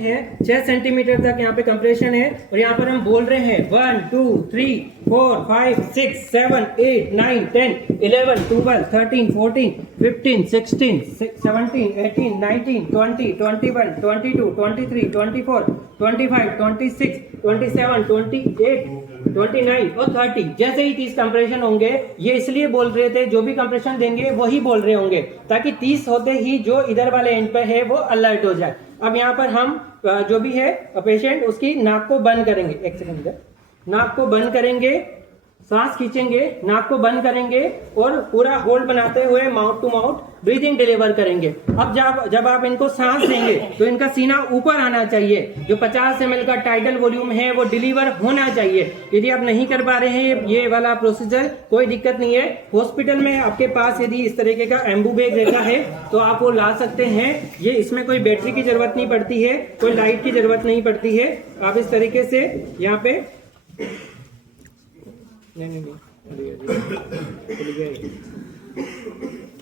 है 6 सेंटीमीटर तक यहाँ पे कंप्रेशन है और यहाँ पर हम बोल रहे हैं 1 2 3 4 5 6 7 8 9 10 11 12 13 14 15 16 17 18 19 20 21 22 23 24 25 26 27 28 29 और 30 जैसे ही 30 कंप्रेशन होंगे, ये इसलिए बोल रहे थे जो भी कंप्रेशन देंगे वही बोल रहे होंगे ताकि 30 होते ही जो इधर वाले एंड पे है वो अलर्ट हो जाए। अब यहाँ पर हम जो भी है पेशेंट उसकी नाक को बंद करेंगे, एक सेकंड, नाक को बंद करेंगे, सांस खींचेंगे, नाक को बंद करेंगे और पूरा होल्ड बनाते हुए mouth to mouth breathing deliver करेंगे। अब जब आप इनको सांस देंगे तो इनका सीना ऊपर आना चाहिए, जो 50 ml का टाइटल वॉल्यूम है वो डिलीवर होना चाहिए। यदि आप नहीं कर पा रहे हैं ये वाला प्रोसीजर, कोई दिक्कत नहीं है। हॉस्पिटल में आपके पास यदि इस तरीके का एम्बू बैग रहता है तो आप वो ला सकते हैं। ये इसमें कोई बैटरी की जरूरत नहीं पड़ती है, कोई लाइट की जरूरत नहीं पड़ती है। आप इस तरीके से यहाँ पे नहीं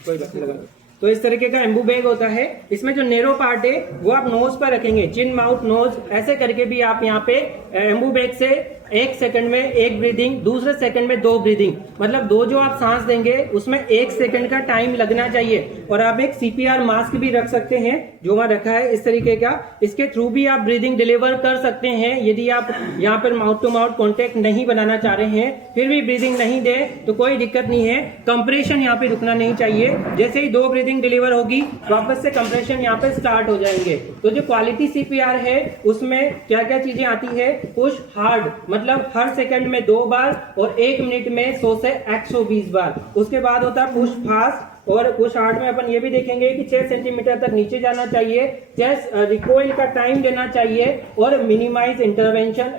कोई बात नहीं लगा। तो इस तरीके का एम्बू बैग होता है। इसमें जो नेरो पार्ट है वो आप नोज पर रखेंगे, चिन माउथ नोज ऐसे करके भी आप यहाँ पे एम्बू बैग से 1 सेकंड में 1 ब्रीदिंग, दूसरे सेकंड में 2 ब्रीदिंग, मतलब 2 जो आप सांस देंगे उसमें 1 सेकंड का टाइम लगना चाहिए। और आप एक CPR मास्क भी रख सकते हैं जो वहां रखा है इस तरीके का, इसके थ्रू भी आप ब्रीदिंग डिलीवर कर सकते हैं। यदि आप यहाँ पर माउथ टू माउथ कॉन्टेक्ट नहीं बनाना चाह रहे हैं फिर भी ब्रीदिंग नहीं दे तो कोई दिक्कत नहीं है। कंप्रेशन यहाँ पे रुकना नहीं चाहिए। जैसे ही 2 ब्रीदिंग डिलीवर होगी वापस से कंप्रेशन यहाँ पे स्टार्ट हो जाएंगे। तो जो क्वालिटी CPR है उसमें क्या क्या चीजें आती है, पुश हार्ड मतलब हर सेकंड में 2 बार और 1 मिनट में 100 से 120 बार। उसके बाद होता है पुश फास्ट, और पुश हार्ड में अपन ये भी देखेंगे कि 6 सेंटीमीटर तक नीचे जाना चाहिए, चेस्ट रिकॉइल का टाइम देना चाहिए और मिनिमाइज इंटरवेंशन,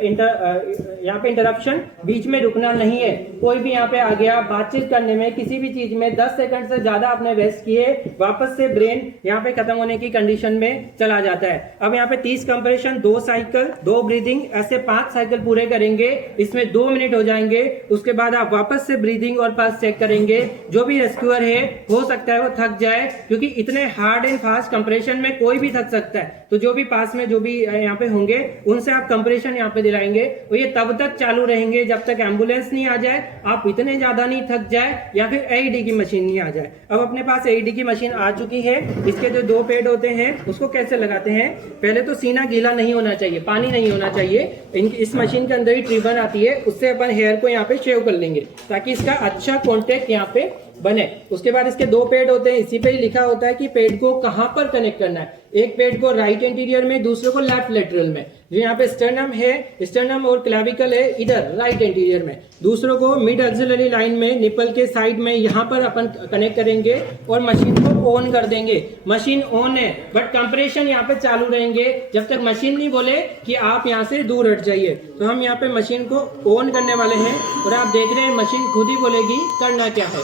यहाँ पे इंटरप्शन बीच में रुकना नहीं है। कोई भी यहाँ पे आ गया बातचीत करने में किसी भी चीज में 10 सेकंड से ज्यादा आपने वेस्ट किए, वापस से ब्रेन यहाँ पे खत्म होने की कंडीशन में चला जाता है। अब यहाँ पे 30 कंप्रेशन, 2 साइकिल, 2 ब्रीदिंग, ऐसे 5 साइकिल पूरे करेंगे। इसमें 2 मिनट हो जाएंगे। उसके बाद आप वापस से ब्रीदिंग और पल्स चेक करेंगे। जो भी रेस्क्यूअर है हो सकता है वो थक जाए, क्योंकि इतने हार्ड एंड फास्ट कंप्रेशन में कोई भी थक सकता है। तो जो भी पास में जो भी यहाँ पे होंगे उनसे आप कंप्रेशन यहाँ पे दिलाएंगे और ये तब तक चालू रहेंगे जब तक एम्बुलेंस नहीं आ जाए, आप इतने ज्यादा नहीं थक जाए या फिर AED की मशीन नहीं आ जाए। अब अपने पास AED की मशीन आ चुकी है। इसके जो 2 पैड होते हैं उसको कैसे लगाते हैं, पहले तो सीना गीला नहीं होना चाहिए, पानी नहीं होना चाहिए। इस मशीन के अंदर ही ट्रिबन आती है, उससे अपन हेयर को यहाँ पे शेव कर लेंगे ताकि इसका अच्छा कॉन्टेक्ट यहाँ पे बने। उसके बाद इसके 2 पैड होते हैं, इसी पे ही लिखा होता है कि पैड को कहां पर कनेक्ट करना है। एक पैड को राइट एंटीरियर में, दूसरे को लेफ्ट लेटरल में। जो यहाँ पे स्टर्नम है, स्टर्नम और क्लेविकल है इधर राइट एंटीरियर में, दूसरों को मिड एक्सिलरी लाइन में, निपल के साइड में, यहाँ पर अपन कनेक्ट करेंगे और मशीन को ऑन कर देंगे। मशीन ऑन है बट कंप्रेशन यहाँ पे चालू रहेंगे जब तक मशीन नहीं बोले कि आप यहाँ से दूर हट जाइए। तो हम यहाँ पे मशीन को ऑन करने वाले हैं और आप देख रहे हैं मशीन खुद ही बोलेगी करना क्या है।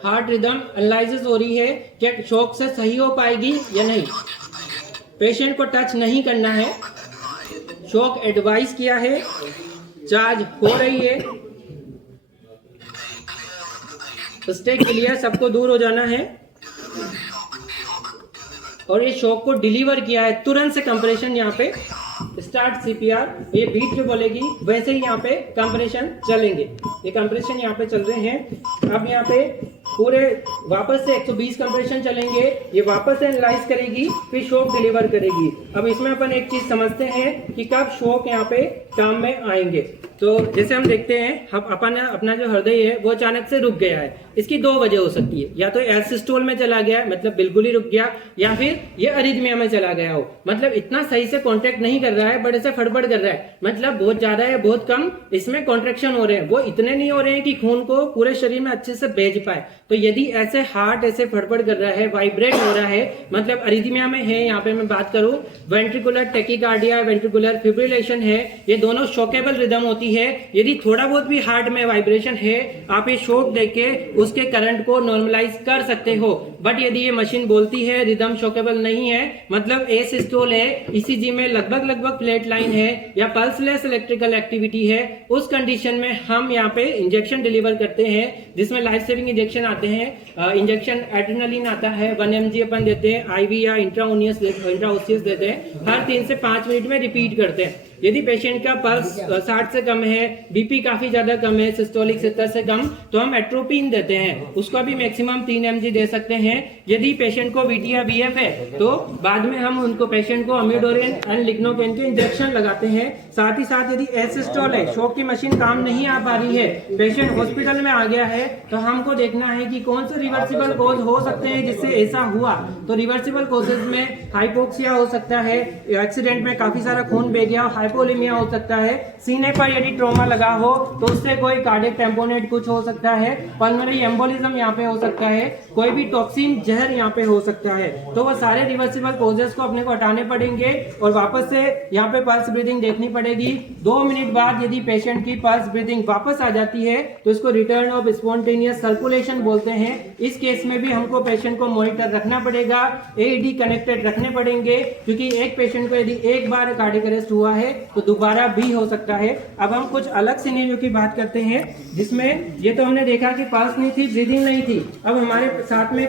हार्ट रिदम एनालिसिस हो रही है, क्या शॉक से सही हो पाएगी या नहीं। पेशेंट को टच नहीं करना है, शॉक एडवाइस किया है, चार्ज हो रही है, स्टे क्लियर, सबको दूर हो जाना है और ये शॉक को डिलीवर किया है। तुरंत से कंप्रेशन यहाँ पे स्टार्ट CPR, ये बीट जो बोलेगी वैसे ही यहाँ पे कंप्रेशन चलेंगे। ये कंप्रेशन यहाँ पे चल रहे हैं। अब यहाँ पे पूरे वापस से 120 कंप्रेशन चलेंगे, ये वापस से एनालाइज करेगी, फिर शॉक डिलीवर करेगी। अब इसमें अपन एक चीज समझते हैं कि कब शॉक यहाँ पे काम में आएंगे। तो जैसे हम देखते हैं हम अपना जो हृदय है वो अचानक से रुक गया है। इसकी 2 वजह हो सकती है, या तो एल सिस्टोल में चला गया मतलब बिल्कुल ही रुक गया, या फिर ये अरिथमिया में चला गया हो, मतलब इतना सही से कॉन्ट्रैक्ट नहीं कर रहा है बट ऐसे फड़फड़ कर रहा है, मतलब बहुत ज्यादा है बहुत कम इसमें कॉन्ट्रेक्शन हो रहे हैं, वो इतने नहीं हो रहे हैं कि खून को पूरे शरीर में अच्छे से भेज पाए। तो यदि ऐसे हार्ट ऐसे फड़फड़ कर रहा है, वाइब्रेट हो रहा है, मतलब अरिथमिया में है, यहाँ पे मैं बात करूं वेंट्रिकुलर टेकिकार्डिया, वेंट्रिकुलर फिब्रिलेशन है, ये दोनों शॉकेबल रिदम होती होती है। यदि थोड़ा बहुत भी हार्ट में वाइब्रेशन है, आप ये शॉक देके उसके करंट को नॉर्मलाइज कर सकते हो। बट यदि ये मशीन बोलती है रिदम शॉकेबल नहीं है, मतलब एसिस्टोल है, ईसीजी में लगभग फ्लैट लाइन है या पल्सलेस इलेक्ट्रिकल एक्टिविटी है, उस कंडीशन में हम यहाँ पे इंजेक्शन डिलीवर करते हैं, जिसमें लाइफ सेविंग इंजेक्शन आते हैं। इंजेक्शन एड्रेनालिन आता है 1 mg अपन देते हैं, आईवी या इंट्राओसियस देते हैं, हर 3 से 5 मिनट में रिपीट करते हैं। यदि पेशेंट का पल्स 60 से कम है, बीपी काफी ज्यादा कम है, सिस्टोलिक 70 से कम, तो हम एट्रोपिन देते हैं, उसका भी मैक्सिमम 3 mg दे सकते हैं। यदि पेशेंट को वीटी या बीएफ है तो बाद में हम उनको पेशेंट को अमिडोरिन एंड लिग्नोपेन के इंजेक्शन लगाते हैं। साथ ही साथ यदि एसिस्टोल है, शॉक की मशीन काम नहीं आ पा रही है, पेशेंट हॉस्पिटल में आ गया है, तो हमको देखना है कि कौन से रिवर्सिबल कॉज हो सकते हैं जिससे ऐसा हुआ। तो रिवर्सिबल कॉजेज में हाइपोक्सिया हो सकता है, एक्सीडेंट में काफी सारा खून बह गया, हाइपोलिमिया हो सकता है, सीने पर यदि ट्रॉमा लगा हो तो उससे कोई कार्डियक टेम्पोनेट कुछ हो सकता है, पल्मोनरी एम्बोलिज्म यहाँ पे हो सकता है, कोई भी टॉक्सिन जहर यहाँ पे हो सकता है। तो वो सारे रिवर्सिबल कॉजेज को अपने को हटाने पड़ेंगे और वापस से यहाँ पे पल्स ब्रीदिंग देखनी पड़ेगी। 2 मिनट बाद यदि पेशेंट की पल्स ब्रीदिंग वापस आ जाती है तो इसको रिटर्न ऑफ स्पॉन्टेनियस सर्कुलेशन बोलते हैं। इस केस में भी हमको पेशेंट को मॉनिटर रखना पड़ेगा, एईडी कनेक्टेड रखने पड़ेंगे, क्योंकि एक पेशेंट को यदि एक बार कार्डियक अरेस्ट हुआ है तो दोबारा भी हो सकता है। अब हम कुछ अलग सिनेरियो की बात करते हैं, जिसमें ये तो हमने देखा कि पल्स नहीं थी, ब्रीदिंग नहीं थी। अब हमारे साथ में